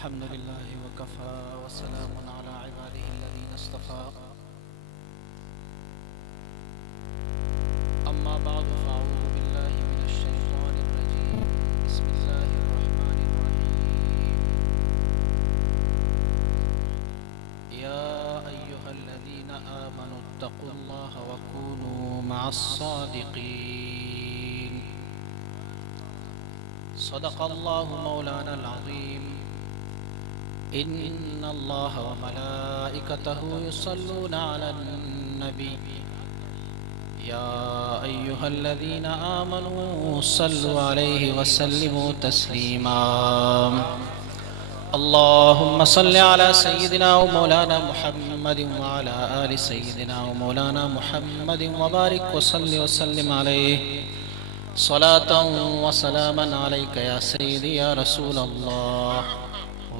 الحمد لله وكفى وسلام على عباده الذين اصطفى أما بعد فأعوذ بالله من الشيطان الرجيم بسم الله الرحمن الرحيم يا أيها الذين آمنوا اتقوا الله وكونوا مع الصادقين صدق الله مولانا العظيم إن الله وملائكته يصلون على النبي يا أيها الذين آمنوا صلوا عليه وسلموا تسليما اللهم صل على سيدنا ومولانا محمد وعلى آل سيدنا ومولانا محمد وبارك وصل وسلم عليه صلاة وسلاما عليك يا سيدي يا رسول الله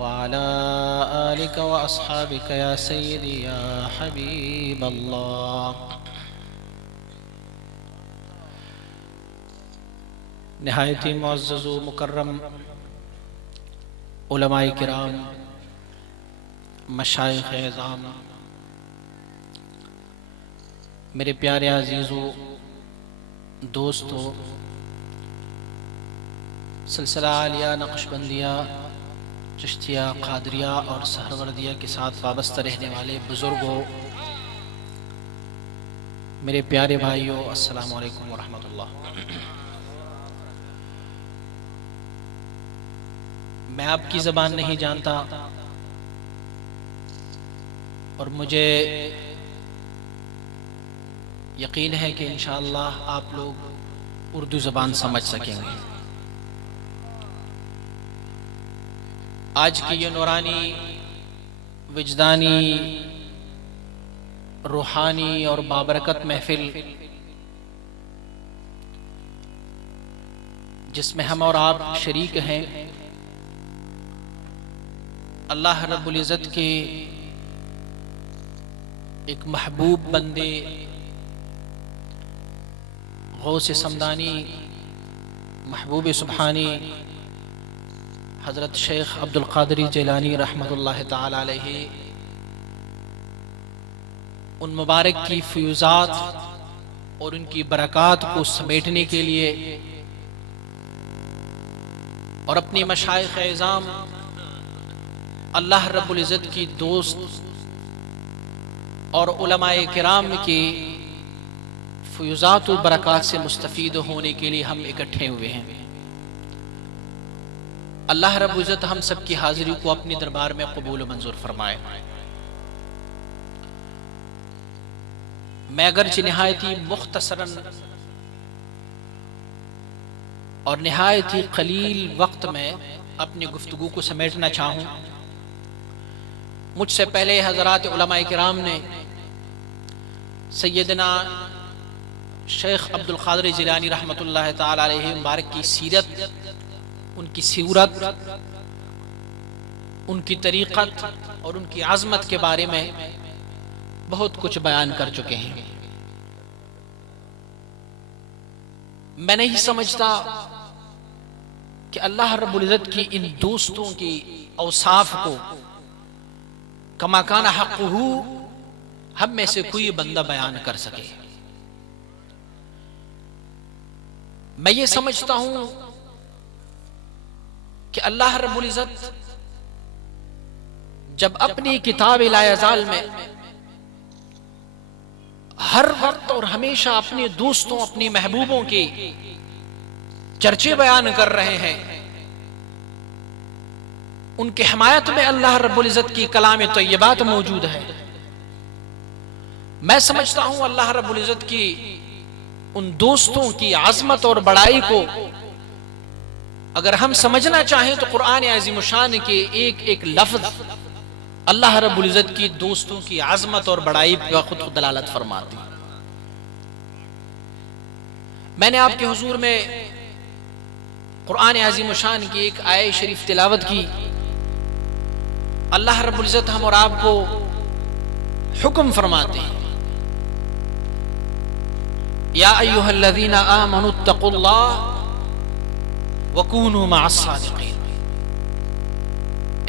وعلى آلك وأصحابك يا سيدي يا حبيب الله. نہایت ہی معزز و مکرم علماء کرام، مشائخ اعظام، میرے پیارے عزیزو دوستو، سلسلہ عالیہ نقشبندیہ چشتیہ قادریہ اور سہروردیہ کے ساتھ وابستہ رہنے والے بزرگوں، میرے پیارے بھائیوں، السلام علیکم ورحمۃ اللہ۔ میں آپ کی زبان نہیں جانتا اور مجھے یقین ہے کہ انشاءاللہ آپ لوگ اردو زبان سمجھ سکیں گے۔ آج کی یہ نورانی، وجدانی، روحانی اور بابرکت محفل جس میں ہم اور آپ شریک ہیں، اللہ رب العزت کے ایک محبوب بندے غوث سمدانی، محبوب سبحانی حضرت شیخ عبدالقادر جیلانی رحمۃ اللہ تعالی علیہ، ان مبارک کی فیوزات اور ان کی برکات کو سمیٹنے کے لیے اور اپنی مشائخ اعظام اللہ رب العزت کی دوست اور علماء کرام کی فیوزات و برکات سے مستفید ہونے کے لیے ہم اکٹھے ہوئے ہیں۔ اللہ رب العزت ہم سب کی حاضری کو اپنے دربار میں قبول و منظور فرمائے۔ میں اگرچہ نہایت ہی مختصراً اور نہایت ہی قلیل وقت میں اپنی گفتگو کو سمیٹنا چاہوں، مجھ سے پہلے حضرات علماء کرام نے سیدنا شیخ عبدالقادر جیلانی رحمۃ اللہ تعالی علیہ مبارک کی سیرت، ان کی صورت، ان کی طریقت اور ان کی عظمت کے بارے میں بہت کچھ بیان کر چکے ہیں۔ میں نہیں سمجھتا کہ اللہ رب العزت کی ان دوستوں کی اوصاف کو کما کان حقہ ہم میں سے کوئی بندہ بیان کر سکے۔ میں یہ سمجھتا ہوں کہ اللہ رب العزت جب اپنی کتاب لا یزال میں ہر وقت اور ہمیشہ اپنے دوستوں، اپنی محبوبوں کے چرچے بیان کر رہے ہیں، ان کی حمایت میں اللہ رب العزت کی کلام طیبات موجود ہے۔ میں سمجھتا ہوں اللہ رب العزت کی ان دوستوں کی عظمت اور بڑائی کو اگر ہم سمجھنا چاہیں تو قرآن عظیم الشان کے ایک ایک لفظ اللہ رب العزت کی دوستوں کی عظمت اور بڑائی کا خود دلالت فرماتی۔ میں نے آپ کے حضور میں قرآن عظیم الشان کی ایک آیت شریف تلاوت کی۔ اللہ رب العزت ہم اور آپ کو حکم فرماتے ہیں، یا ایھا الذین آمنوا اتقوا اللہ وکونوا مع الصادقین۔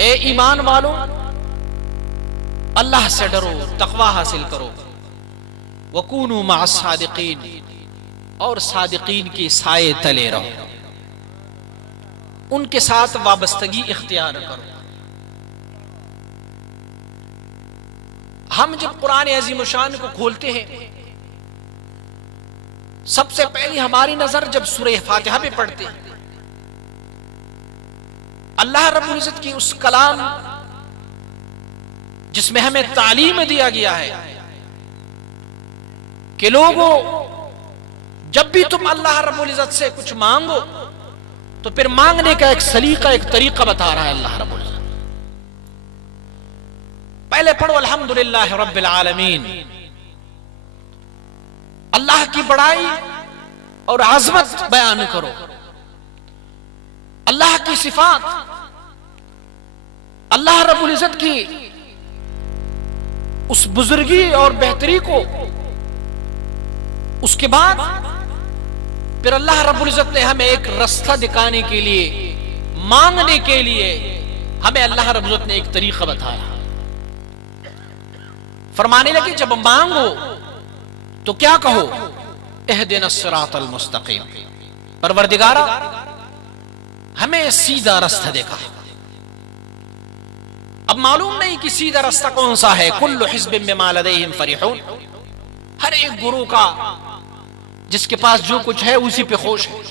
اے ایمان والو اللہ سے ڈرو، تقوی حاصل کرو، وَكُونُوا مَعَ الصَّادِقِينَ اور صادقین کی سائے تلے رہو، ان کے ساتھ وابستگی اختیار کرو۔ ہم جب قرآن عظیم الشان کو کھولتے ہیں، سب سے پہلی ہماری نظر جب سورہ فاتحہ پہ پڑھتے ہیں، اللہ رب العزت کی اس کلام جس میں ہمیں تعلیم دیا گیا ہے کہ لوگوں جب بھی تم اللہ رب العزت سے کچھ مانگو تو پھر مانگنے کا ایک سلیقہ، ایک طریقہ بتا رہا ہے اللہ رب العزت۔ پہلے پڑھو الحمدللہ رب العالمین، اللہ کی بڑائی اور عظمت بیان کرو، اللہ کی صفات، اللہ رب العزت کی اس بزرگی اور بہتری کو۔ اس کے بعد پھر اللہ رب العزت نے ہمیں ایک رستہ دکھانے کے لیے، مانگنے کے لیے ہمیں اللہ رب العزت نے ایک طریقہ بتایا، فرمانے لگے جب مانگو تو کیا کہو؟ اہدنا الصراط المستقیم، پروردگارا ہمیں سیدھا راستہ دکھا۔ اب معلوم نہیں کہ سیدھا راستہ کون سا ہے۔ کل حزب بما لدیہم فرحون، ہر ایک گروہ کا جس کے پاس جو کچھ ہے اسی پہ خوش ہے۔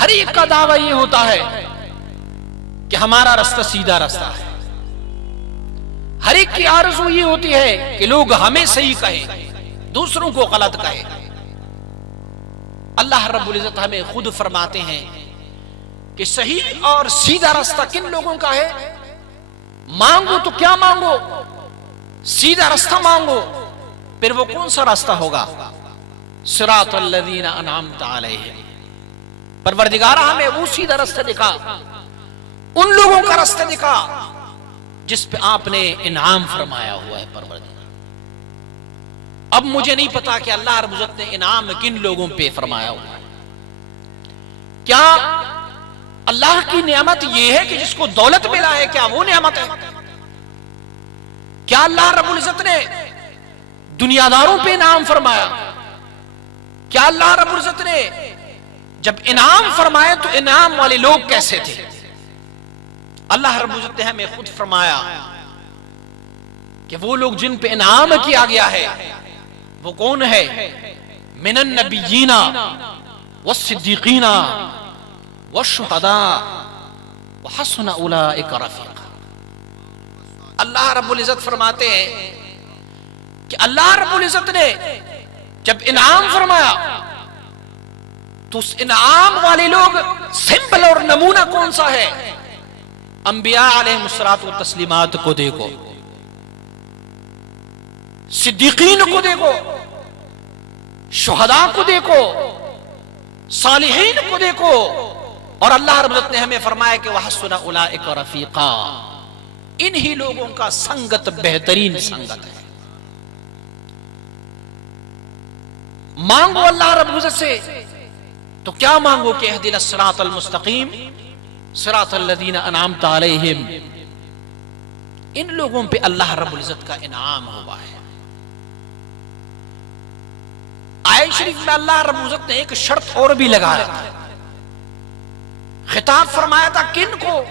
ہر ایک کا دعویٰ یہ ہوتا ہے کہ ہمارا راستہ سیدھا راستہ ہے۔ ہر ایک کی آرزو یہ ہوتی ہے کہ لوگ ہمیں صحیح کہیں، دوسروں کو غلط کہیں۔ اللہ رب العزت ہمیں خود فرماتے ہیں کہ صحیح اور سیدھا راستہ کن لوگوں کا ہے؟ مانگو تو کیا مانگو؟ سیدھا راستہ مانگو۔ پھر وہ کون سا راستہ ہوگا؟ صراط الذین انعمت علیہم، پروردگارہ ہمیں وہ سیدھا راستہ دکھا، ان لوگوں کا راستہ دکھا جس پہ آپ نے انعام فرمایا ہوا ہے پروردگار۔ اب مجھے نہیں پتا کہ اللہ رب العزت نے انعام کن لوگوں پہ فرمایا ہوا ہے۔ کیا اللہ کی نعمت یہ ہے کہ جس کو دولت ملا ہے، کیا وہ نعمت ہے؟ کیا اللہ رب العزت نے دنیا داروں پہ انعام فرمایا؟ کیا اللہ رب العزت نے جب انعام فرمائے تو انعام والے لوگ کیسے تھے؟ اللہ رب العزت نے ہمیں خود فرمایا کہ وہ لوگ جن پہ انعام کیا گیا ہے وہ کون ہے؟ من النبیین والصدیقین والشہداء وحسن اولئک رفیقا۔ اللہ رب العزت فرماتے ہیں کہ اللہ رب العزت نے جب انعام فرمایا تو اس انعام والے لوگ سمپل اور نمونہ کون سا ہے؟ انبیاء علیہ الصلوۃ والتسلیمات کو دیکھو، صدیقین کو دیکھو، شہداء کو دیکھو، صالحین کو دیکھو، اور اللہ رب العزت نے ہمیں فرمایا کہ وحسن اولئک رفیقا، انہی لوگوں کا سنگت بہترین سنگت ہے۔ مانگو اللہ رب العزت سے تو کیا مانگو کہ اہدنا الصراط المستقیم صراط الذین انعمت علیہم، ان لوگوں پہ اللہ رب العزت کا انعام ہوا ہے۔ آیت شریف میں اللہ رب العزت نے ایک شرط اور بھی لگایا تھا، خطاب فرمایا تھا کن کو؟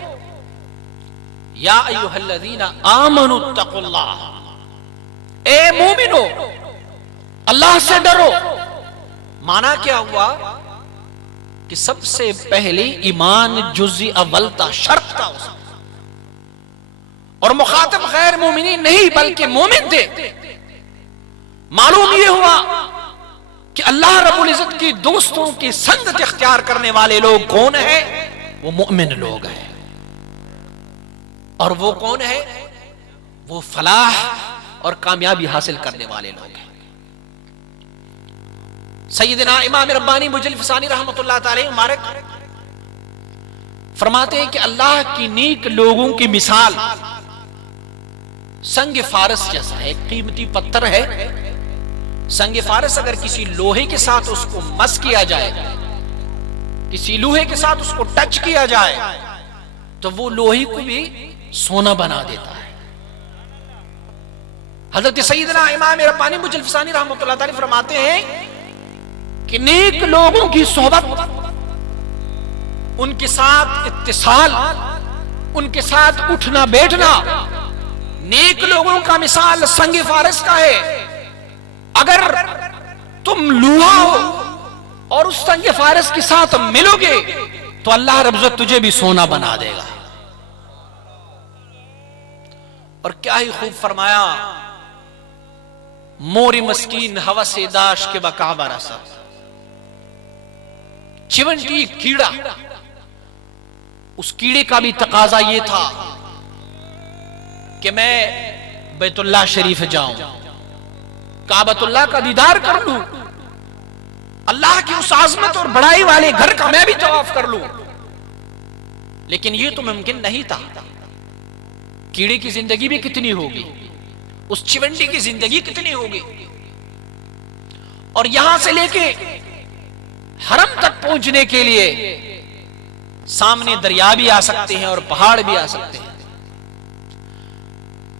یا ایھا الذین آمنوا اتقوا اللہ، اے مومنو اللہ سے ڈرو۔ معنی کیا ہوا کہ سب سے پہلے ایمان جزء اول تھا، شرط تھا اس میں، اور مخاطب غیر مومنین نہیں بلکہ مومن تھے۔ معلوم یہ ہوا کہ اللہ رب العزت کی دوستوں کی سنگت اختیار کرنے والے لوگ کون ہیں؟ وہ مؤمن لوگ ہیں۔ اور وہ کون ہے؟ وہ فلاح اور کامیابی حاصل کرنے والے لوگ ہیں۔ سیدنا امام ربانی مجلد ثانی رحمۃ اللہ تعالی مبارک فرماتے ہیں کہ اللہ کی نیک لوگوں کی مثال سنگ فارس جیسا ہے، ایک قیمتی پتھر ہے۔ سنگ فارس اگر کسی لوہے کے ساتھ اس کو مس کیا جائے، کسی لوہے کے ساتھ اس کو ٹچ کیا جائے تو وہ لوہے کو بھی سونا بنا دیتا ہے۔ حضرت سیدنا امام ربانی مجلفسانی رحمۃ اللہ تعالی فرماتے ہیں کہ نیک لوگوں کی صحبت، ان کے ساتھ اتصال، ان کے ساتھ اٹھنا بیٹھنا، نیک لوگوں کا مثال سنگ فارس کا ہے۔ اگر تم لوہا ہو اور اس سنگ فارس کے ساتھ ملو گے تو اللہ رب العزت تجھے بھی سونا بنا دے گا۔ اور کیا ہی خوب فرمایا، موری مسکین ہوس داش کے بقا برسا، چیونٹی کیڑا، اس کیڑے کا بھی تقاضا یہ تھا کہ میں بیت اللہ شریف جاؤں، کعبۃ اللہ کا دیدار کر لوں، اللہ کی اس عظمت اور بڑائی والے گھر کا میں بھی طواف کر لوں، لیکن یہ تو ممکن نہیں تھا۔ کیڑے کی زندگی بھی کتنی ہوگی، اس چیونٹی کی زندگی کتنی ہوگی، اور یہاں سے لے کے حرم تک پہنچنے کے لیے سامنے دریا بھی آ سکتے ہیں اور پہاڑ بھی آ سکتے ہیں۔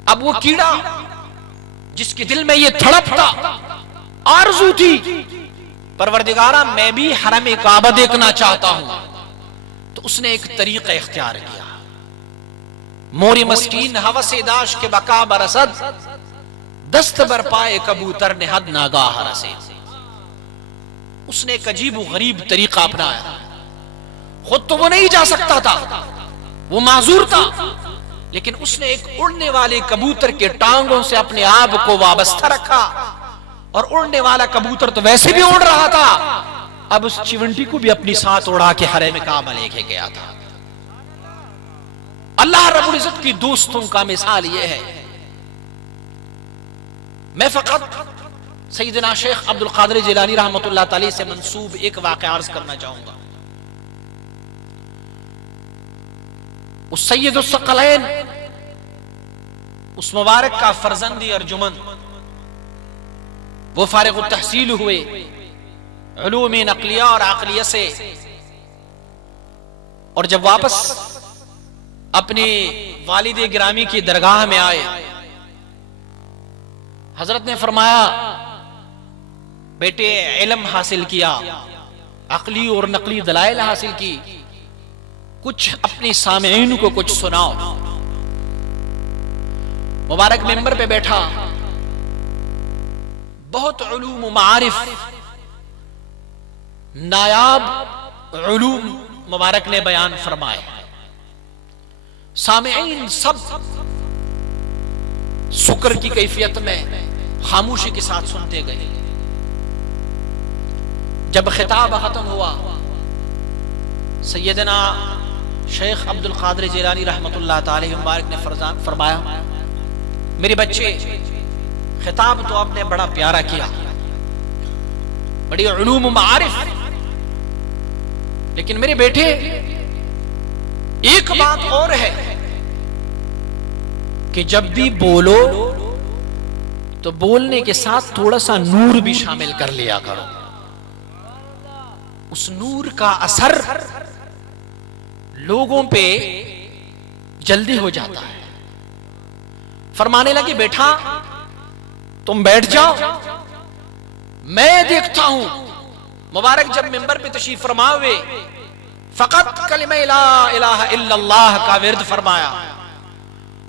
اب وہ کیڑا جس کے دل میں یہ تڑپ تھا، آرزو تھی، پروردگارہ میں بھی حرم کعبہ دیکھنا چاہتا ہوں، تو اس نے ایک طریقہ اختیار کیا۔ موری مسکین ہوس داش کے بقا برسد، دست بر پائے کبوتر نہد ناگاہ رسے۔ اس نے ایک عجیب و غریب طریقہ اپنایا، خود تو وہ نہیں جا سکتا تھا، وہ معذور تھا، لیکن اس نے ایک اڑنے والے کبوتر کے ٹانگوں سے اپنے آپ کو وابستہ رکھا، اور اڑنے والا کبوتر تو ویسے بھی اڑ رہا تھا، اب اس چیونٹی کو بھی اپنی ساتھ اڑا کے حرم کعبہ لے کے گیا تھا۔ اللہ رب العزت کی دوستوں کا مثال یہ ہے۔ میں فقط سیدنا شیخ عبد القادر جیلانی رحمۃ اللہ تعالی سے منسوب ایک واقعہ عرض کرنا چاہوں گا۔ اس سید الثقلین، اس مبارک کا فرزند ارجمند، وہ فارغ التحصیل ہوئے علوم نقلیہ اور عقلیہ سے، اور جب واپس اپنے والد گرامی کی درگاہ میں آئے، حضرت نے فرمایا بیٹے علم حاصل کیا، عقلی اور نقلی دلائل حاصل کی، کچھ اپنی سامعین کو کچھ سناؤ۔ مبارک ممبر پہ بیٹھا، بہت علوم و معارف، نایاب علوم مبارک نے بیان فرمائے، سامعین سب سکر کی کیفیت میں خاموشی کے ساتھ سنتے گئے۔ جب خطاب ختم ہوا، سیدنا شیخ عبد القادر جیلانی رحمۃ اللہ تعالی مبارک نے فرمایا میرے بچے، خطاب تو آپ نے بڑا پیارا کیا، بڑی علوم و معارف، لیکن میرے بیٹے ایک بات اور ہے کہ جب بھی بولو تو بولنے کے ساتھ تھوڑا سا نور بھی شامل کر لیا کرو، اس نور کا اثر لوگوں پہ جلدی ہو جاتا ہے۔ فرمانے لگے بیٹھا تم بیٹھ جاؤ، میں دیکھتا ہوں۔ مبارک جب منبر پہ تشریف فرما ہوئے، فقط کلمہ لا الہ الا اللہ کا ورد فرمایا،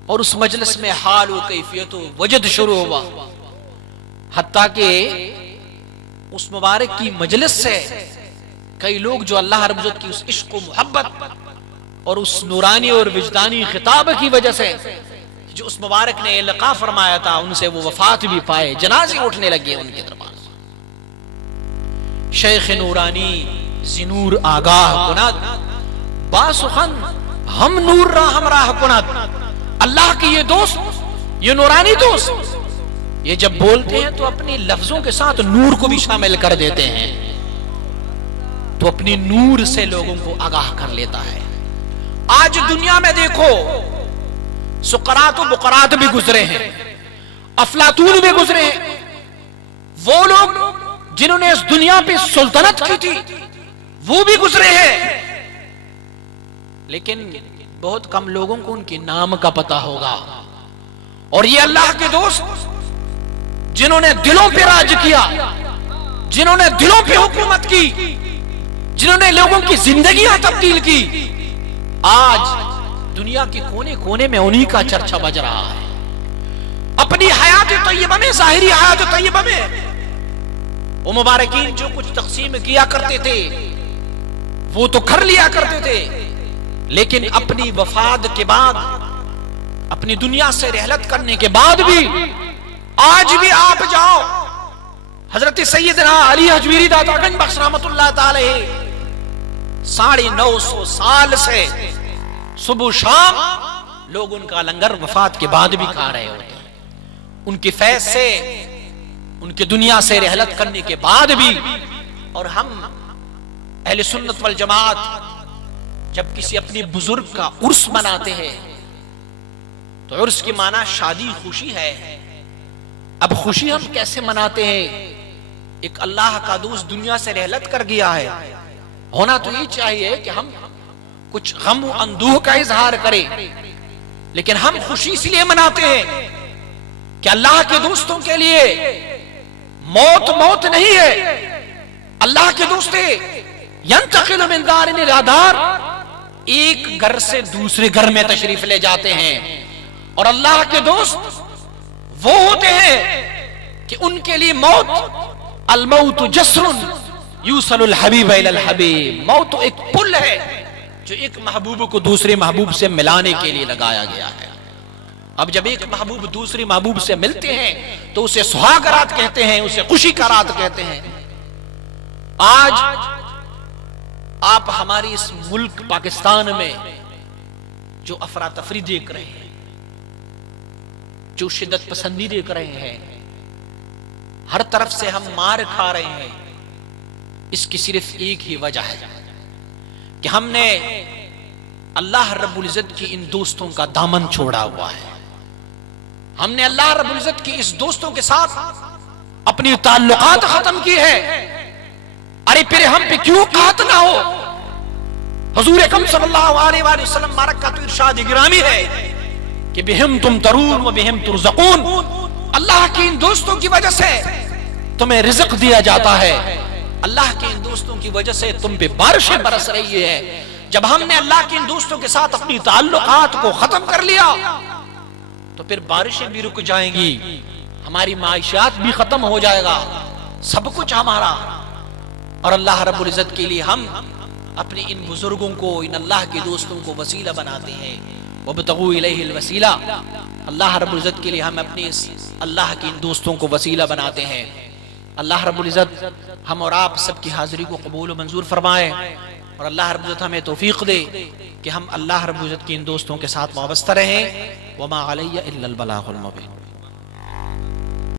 اور اس مجلس میں حال و کیفیت و وجد شروع ہوا، حتیٰ کہ اس مبارک کی مجلس سے کئی لوگ جو اللہ رب العزت کی اس عشق و محبت اور اس نورانی اور وجدانی خطاب کی وجہ سے جو اس مبارک نے القاء فرمایا تھا، ان سے وہ وفات بھی پائے، جنازے اٹھنے لگے ان کے دربار سے۔ شیخ نورانی زنور آگاہ کند، باسخن ہم نور را ہمراہ کند۔ اللہ کے یہ دوست، یہ نورانی دوست، یہ جب بولتے ہیں تو اپنی لفظوں کے ساتھ نور کو بھی شامل کر دیتے ہیں، تو اپنی نور سے لوگوں کو آگاہ کر لیتا ہے۔ آج دنیا میں دیکھو، سقراط و بقراط بھی گزرے ہیں، افلاطون بھی گزرے ہیں، وہ لوگ جنہوں نے اس دنیا پہ سلطنت کی تھی وہ بھی گزرے ہیں، لیکن بہت کم لوگوں کو ان کے نام کا پتہ ہوگا. اور یہ اللہ کے دوست جنہوں نے دلوں پہ راج کیا، جنہوں نے دلوں پہ حکومت کی، جنہوں نے لوگوں کی زندگیاں تبدیل کی، آج دنیا کے کونے کونے میں انہی کا چرچا بج رہا ہے. اپنی حیات طیبہ میں، ظاہری حیات طیبہ میں وہ مبارکین جو کچھ تقسیم کیا کرتے تھے وہ تو کر لیا کرتے تھے، لیکن اپنی وفات کے بعد، اپنی دنیا سے رحلت کرنے کے بعد بھی آج بھی آپ جاؤ حضرت سیدنا علی حجویری داتا گنج بخش رحمت اللہ تعالی 950 سال سے صبح شام لوگ ان کا لنگر وفات کے بعد بھی کھا رہے ہوتے ہیں. ان کی فیض سے، ان کی دنیا سے رحلت کرنے کے بعد بھی. اور ہم اہل سنت والجماعت جب کسی اپنی بزرگ کا عرس مناتے ہیں تو عرس کی معنی شادی، خوشی ہے. اب خوشی ہم کیسے مناتے ہیں؟ ایک اللہ کا دوست دنیا سے رحلت کر گیا ہے، ہونا تو یہ چاہیے کہ ہم کچھ غم و اندوہ کا اظہار کریں، لیکن ہم خوشی اس لیے مناتے ہیں کہ اللہ کے دوستوں کے لیے موت نہیں ہے. اللہ کے دوست ینتقل من دار الى دار، ایک گھر سے دوسرے گھر میں تشریف لے جاتے ہیں. اور اللہ کے دوست وہ ہوتے ہیں کہ ان کے لیے موت، الموت جسر یوصل الحبیب الی الحبیب، موت ایک پل ہے جو ایک محبوب کو دوسرے محبوب سے ملانے کے لیے لگایا گیا ہے. اب جب ایک محبوب دوسری محبوب سے ملتے ہیں تو اسے سہاگ رات کہتے ہیں، اسے خوشی کا رات کہتے ہیں. آج آپ ہماری اس ملک پاکستان میں جو افراتفری دیکھ رہے ہیں، جو شدت پسندی دیکھ رہے ہیں، ہر طرف سے ہم مار کھا رہے ہیں، اس کی صرف ایک ہی وجہ ہے کہ ہم نے اللہ رب العزت کی ان دوستوں کا دامن چھوڑا ہوا ہے. ہم نے اللہ رب العزت کی اس دوستوں کے ساتھ اپنی تعلقات ختم کی ہے. ارے پھر ہم پہ کیوں قحط نہ ہو؟ حضور اکرم صلی اللہ علیہ وآلہ وسلم مبارک کا تو ارشاد گرامی ہے کہ بہم تم ترون و بہم ترزقون، اللہ کی ان دوستوں کی وجہ سے تمہیں رزق دیا جاتا ہے، اللہ کے ان دوستوں کی وجہ سے تم پہ بارشیں برس رہی ہے. جب ہم نے اللہ کے ان دوستوں کے ساتھ اپنی تعلقات کو ختم کر لیا تو پھر بارشیں بھی رک جائیں گی، ہماری معیشت بھی ختم ہو جائے گا، سب کچھ ہمارا. اور اللہ رب العزت کے لیے ہم اپنے ان بزرگوں کو، ان اللہ کے دوستوں کو وسیلہ بناتے ہیں. وابتغوا الیہ الوسیلہ، اللہ رب العزت کے لیے ہم اپنے اس اللہ کے ان دوستوں کو وسیلہ بناتے ہیں. اللہ رب العزت ہم اور آپ سب کی حاضری کو قبول و منظور فرمائے، اور اللہ رب العزت ہمیں توفیق دے کہ ہم اللہ رب العزت کی ان دوستوں کے ساتھ وابستہ رہیں. وما علی الا البلاغ المبین.